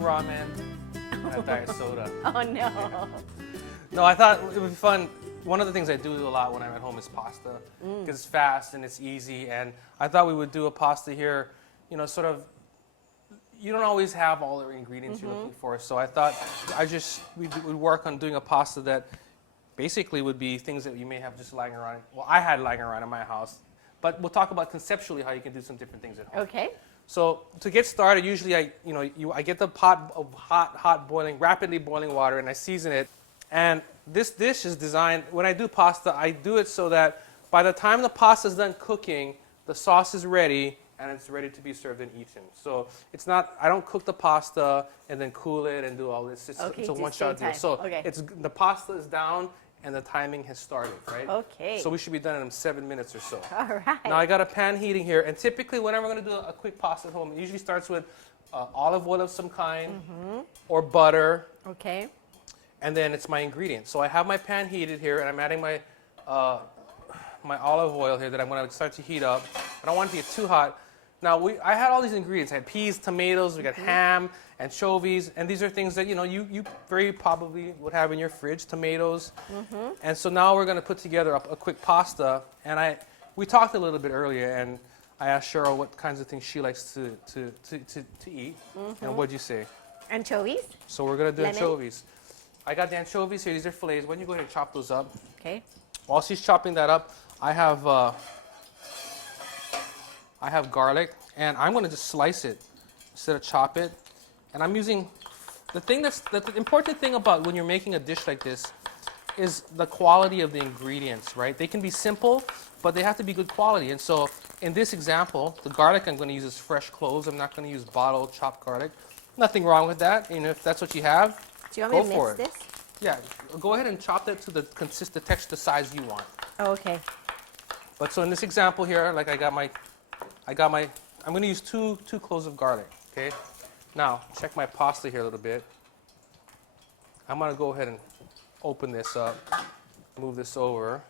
ramen and a diet soda. Oh no. No, I thought it would be fun. One of the things I do a lot when I'm at home is pasta because it's fast and it's easy. And I thought we would do a pasta here, you know, sort of. You don't always have all the ingredients you're looking for, so I thought we'd work on doing a pasta that basically would be things that you may have just lying around. Well, I had lying around in my house, but we'll talk about conceptually how you can do some different things at home. Okay. So to get started, usually I get the pot of hot boiling, rapidly boiling water, and I season it. And this dish is designed, when I do pasta, I do it so that by the time the pasta is done cooking, the sauce is ready and it's ready to be served and eaten. So it's not, I don't cook the pasta and then cool it and do all this. It's a one-shot deal. So the pasta is down and the timing has started, right? Okay. So we should be done in 7 minutes or so. All right. Now I got a pan heating here, and typically whenever I'm going to do a quick pasta at home, it usually starts with olive oil of some kind or butter. Okay. And then it's my ingredients. So I have my pan heated here, and I'm adding my my olive oil here that I'm going to start to heat up. I don't want it to get too hot. Now I had all these ingredients. I had peas, tomatoes, we got ham, anchovies, and these are things that you very probably would have in your fridge. Tomatoes, and so now we're going to put together a quick pasta. And we talked a little bit earlier, and I asked Cheryl what kinds of things she likes to eat, and what'd you say? Anchovies. So we're going to do Lemon. Anchovies. I got the anchovies here. These are fillets. Why don't you go ahead and chop those up? Okay. While she's chopping that up, I have garlic, and I'm going to just slice it instead of chop it. And I'm using the important thing about when you're making a dish like this is the quality of the ingredients, right? They can be simple, but they have to be good quality. And so in this example, the garlic I'm going to use is fresh cloves. I'm not going to use bottled chopped garlic. Nothing wrong with that. If that's what you have, do you want me to mix this? Yeah, go ahead and chop that to the texture, the size you want. Oh, okay. But so in this example here, like I'm going to use two cloves of garlic, okay? Now, check my pasta here a little bit. I'm going to go ahead and open this up, move this over.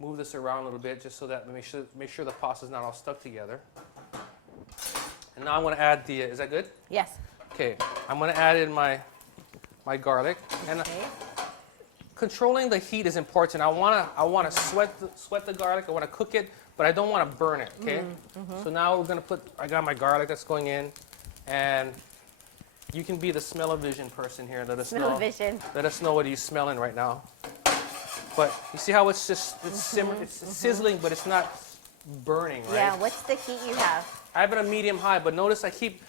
Move this around a little bit just so that make sure the pasta's not all stuck together. And now I'm going to add is that good? Yes. Okay, I'm going to add in my garlic. And controlling the heat is important. I want to sweat the garlic. I want to cook it, but I don't want to burn it, okay? So now we're going to I got my garlic that's going in, and you can be the smell-o-vision person here. Let us know what you're smelling right now. But you see how it's simmering, it's sizzling, but it's not burning, right? Yeah, what's the heat you have? I have it on medium high, but notice I keep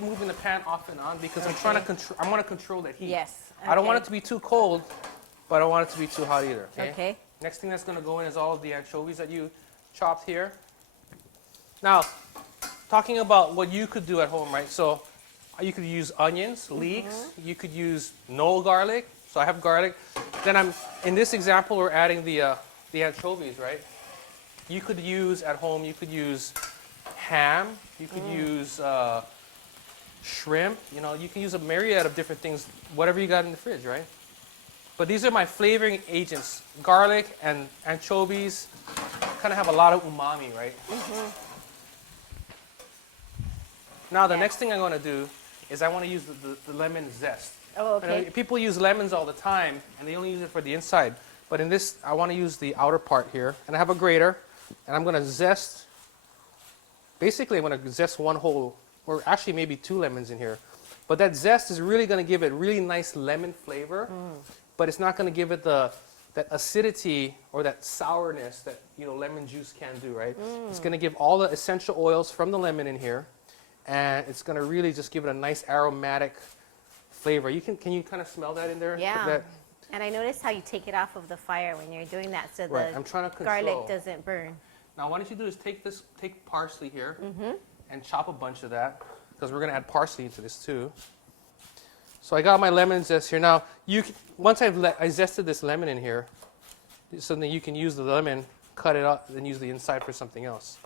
moving the pan off and on because I want to control that heat. Yes. Okay. I don't want it to be too cold, but I don't want it to be too hot either. Okay. Next thing that's going to go in is all of the anchovies that you chopped here. Now, talking about what you could do at home, right? So you could use onions, leeks. You could use no garlic. So I have garlic. Then in this example, we're adding the anchovies, right? You could use at home. You could use ham. You could use shrimp. You can use a myriad of different things, whatever you got in the fridge, right? But these are my flavoring agents. Garlic and anchovies kind of have a lot of umami, right? Now the next thing I'm going to do is I want to use the lemon zest. Oh, okay. People use lemons all the time, and they only use it for the inside. But in this, I want to use the outer part here. And I have a grater, and I'm going to zest. Basically, I'm going to zest one whole, or actually maybe 2 lemons in here. But that zest is really going to give it really nice lemon flavor, but it's not going to give it that acidity or that sourness that lemon juice can do, right? It's going to give all the essential oils from the lemon in here, and it's going to really just give it a nice aromatic flavor. Can you kind of smell that in there? Yeah. And I noticed how you take it off of the fire when you're doing that, so I'm trying to garlic doesn't burn. Now, what you do is take parsley here and chop a bunch of that, because we're going to add parsley into this too. So I got my lemon zest here. Now, once I zested this lemon in here, so then you can use the lemon, cut it up, and use the inside for something else.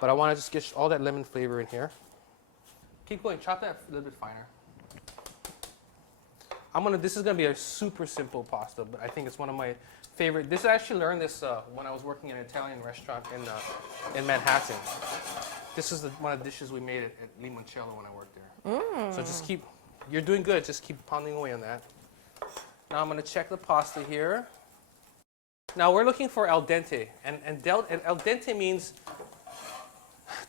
But I want to just get all that lemon flavor in here. Keep going. Chop that a little bit finer. This is gonna be a super simple pasta, but I think it's one of my favorite. I actually learned this when I was working in an Italian restaurant in Manhattan. This is one of the dishes we made at Limoncello when I worked there. So just keep, you're doing good. Just keep pounding away on that. Now I'm going to check the pasta here. Now we're looking for al dente, and al dente means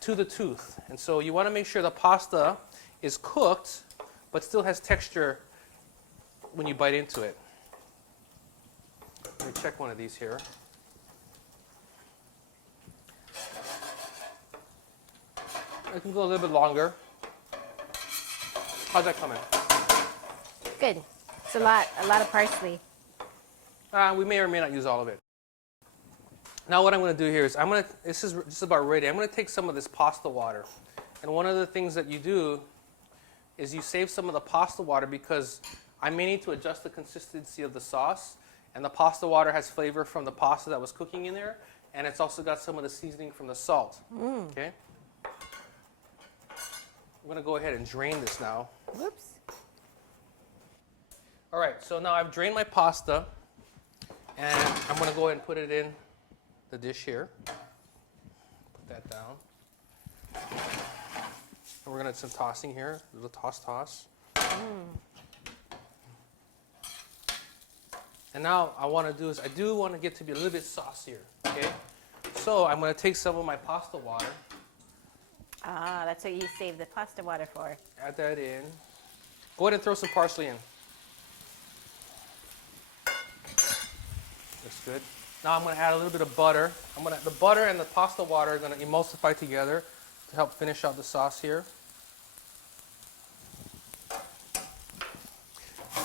to the tooth. And so you want to make sure the pasta is cooked, but still has texture when you bite into it. Let me check one of these here. I can go a little bit longer. How's that coming? Good. It's a lot of parsley. We may or may not use all of it. Now what I'm going to do here is this is just about ready. I'm going to take some of this pasta water. And one of the things that you do is you save some of the pasta water because I may need to adjust the consistency of the sauce. And the pasta water has flavor from the pasta that was cooking in there. And it's also got some of the seasoning from the salt. Okay? I'm going to go ahead and drain this now. Whoops. All right, so now I've drained my pasta. And I'm going to go ahead and put it in the dish here. Put that down. And we're going to do some tossing here. A little toss. And now I want to do is I do want to get to be a little bit saucier. Okay? So I'm going to take some of my pasta water. Ah, that's what you save the pasta water for. Add that in. Go ahead and throw some parsley in. That's good. Now I'm going to add a little bit of butter. The butter and the pasta water are going to emulsify together to help finish out the sauce here.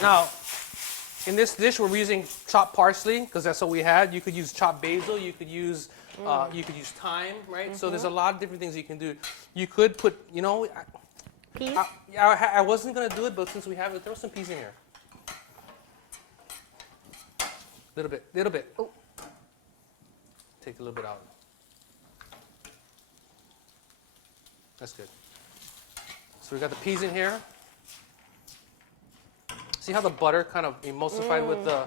Now, in this dish, we're using chopped parsley because that's what we had. You could use chopped basil. You could use thyme, right? So there's a lot of different things you can do. You could put, Peas? I wasn't going to do it, but since we have it, throw some peas in here. Little bit. Oh. Take a little bit out. That's good. So we got the peas in here. See how the butter kind of emulsified with the...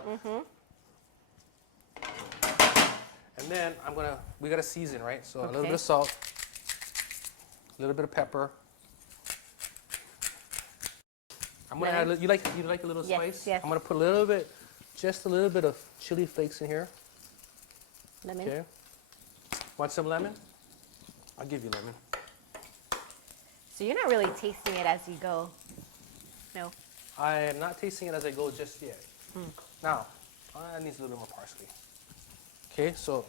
And then we got to season, right? So a little bit of salt, a little bit of pepper. I'm going to add, you like a little spice? Yes. I'm going to put just a little bit of chili flakes in here. Lemon. Okay. Want some lemon? I'll give you lemon. So you're not really tasting it as you go. No. I am not tasting it as I go just yet. Now, it needs a little bit more parsley. Okay, so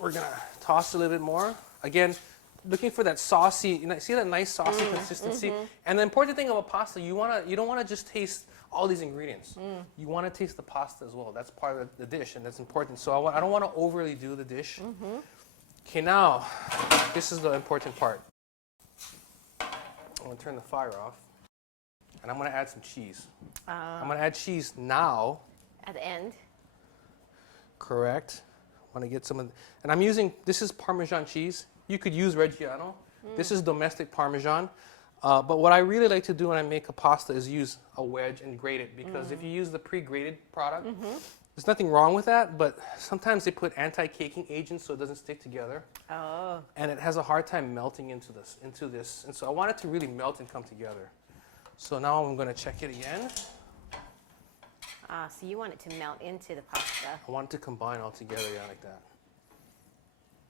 we're going to toss a little bit more. Again, looking for that saucy, see that nice saucy consistency? And the important thing about pasta, you don't want to just taste all these ingredients. You want to taste the pasta as well. That's part of the dish, and that's important. So I don't want to overly do the dish. Okay, now, this is the important part. I'm going to turn the fire off, and I'm going to add some cheese. I'm going to add cheese now. At the end? Correct. I want to get some of, and I'm using, this is Parmesan cheese. You could use Reggiano. This is domestic Parmesan. But what I really like to do when I make a pasta is use a wedge and grate it, because if you use the pre-grated product, there's nothing wrong with that, but sometimes they put anti-caking agents so it doesn't stick together. Oh. And it has a hard time melting into this. And so I want it to really melt and come together. So now I'm going to check it again. So you want it to melt into the pasta. I want it to combine all together, like that.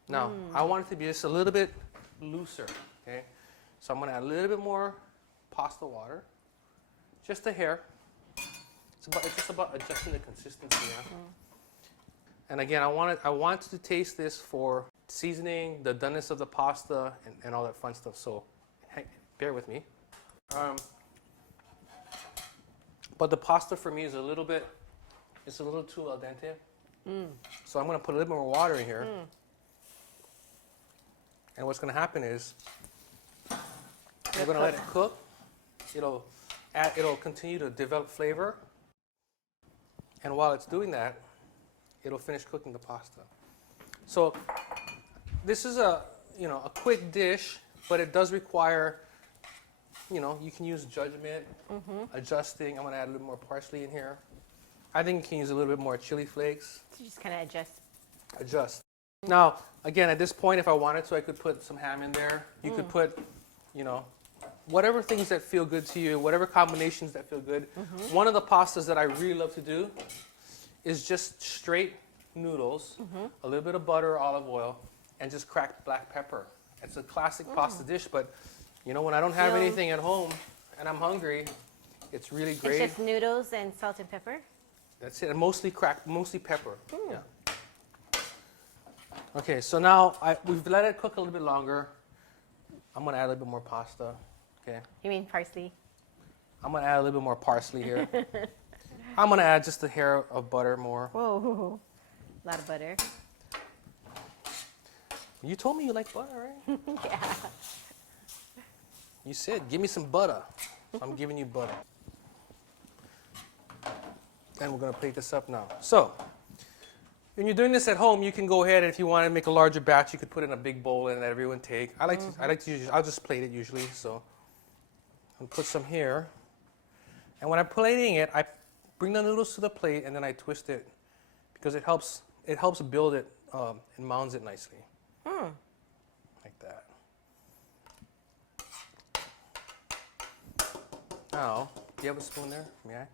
Now, I want it to be just a little bit looser, okay? So I'm going to add a little bit more pasta water, just a hair. It's just about adjusting the consistency. And again, I want to taste this for seasoning, the doneness of the pasta, and all that fun stuff. So bear with me. But the pasta for me is a little too al dente. So I'm going to put a little bit more water in here. And what's going to happen is we're going to let it cook. It'll continue to develop flavor. And while it's doing that, it'll finish cooking the pasta. So this is a quick dish, but it does require, you can use judgment, adjusting. I'm going to add a little more parsley in here. I think you can use a little bit more chili flakes. So just kind of adjust. Adjust. Now, again, at this point, if I wanted to, I could put some ham in there. You could put, you know, whatever things that feel good to you, whatever combinations that feel good. One of the pastas that I really love to do is just straight noodles, a little bit of butter, olive oil, and just cracked black pepper. It's a classic pasta dish, but you know, when I don't have anything at home and I'm hungry, it's really great. It's just noodles and salt and pepper? That's it, and mostly pepper. Yeah. Okay, so now we've let it cook a little bit longer. I'm gonna add a little bit more pasta. Okay. You mean parsley? I'm gonna add a little bit more parsley here. I'm gonna add just a hair of butter more. Whoa, a lot of butter. You told me you like butter, right? Yeah. You said, give me some butter. So I'm giving you butter. And we're gonna plate this up now. So, when you're doing this at home, you can go ahead and if you want to make a larger batch, you could put it in a big bowl and let everyone take. I like to use, I'll just plate it usually. So, I'll put some here. And when I'm plating it, I bring the noodles to the plate and then I twist it because it helps build it and mounds it nicely. Like that. Now, do you have a spoon there? May I?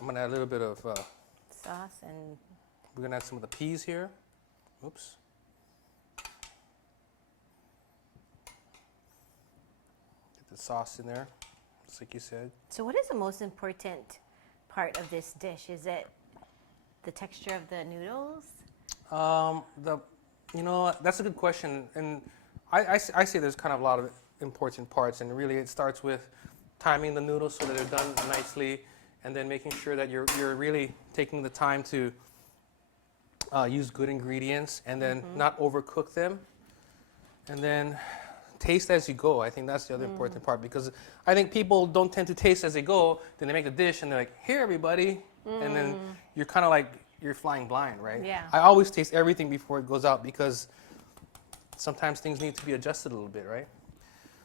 I'm gonna add a little bit of Sauce and... We're gonna add some of the peas here. Oops. Get the sauce in there, just like you said. So what is the most important part of this dish? Is it the texture of the noodles? You know, that's a good question, and I say there's kind of a lot of important parts, and really it starts with timing the noodles so that they're done nicely, and then making sure that you're really taking the time to use good ingredients, and then not overcook them, and then taste as you go. I think that's the other important part, because I think people don't tend to taste as they go. Then they make the dish and they're like, "Here, everybody," and then you're kind of like you're flying blind, right? Yeah. I always taste everything before it goes out because sometimes things need to be adjusted a little bit, right?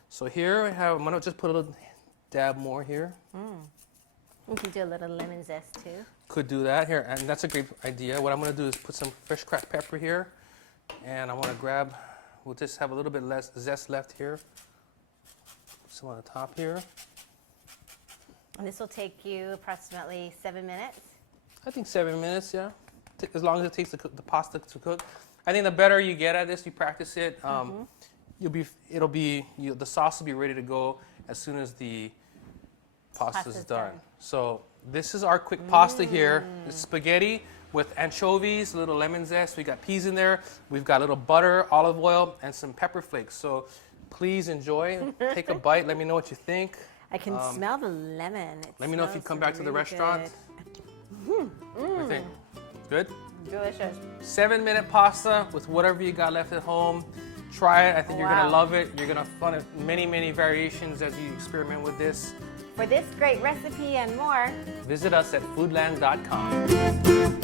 So here I'm gonna just put a little dab more here. You can do a little lemon zest too. Could do that here, and that's a great idea. What I'm gonna do is put some fresh cracked pepper here, and I wanna grab, we'll just have a little bit less zest left here. Some on the top here. And this will take you approximately 7 minutes. I think 7 minutes, yeah. As long as it takes the pasta to cook. I think the better you get at this, you practice it, the sauce will be ready to go as soon as the pasta's done. So this is our quick pasta here. It's spaghetti with anchovies, a little lemon zest. We got peas in there. We've got a little butter, olive oil, and some pepper flakes. So please enjoy. Take a bite. Let me know what you think. I can smell the lemon. Let me know if you come back to the restaurant. What do you think? Good? Delicious. 7-minute pasta with whatever you got left at home. Try it. I think you're going to love it. You're going to find many, many variations as you experiment with this. For this great recipe and more, visit us at foodland.com.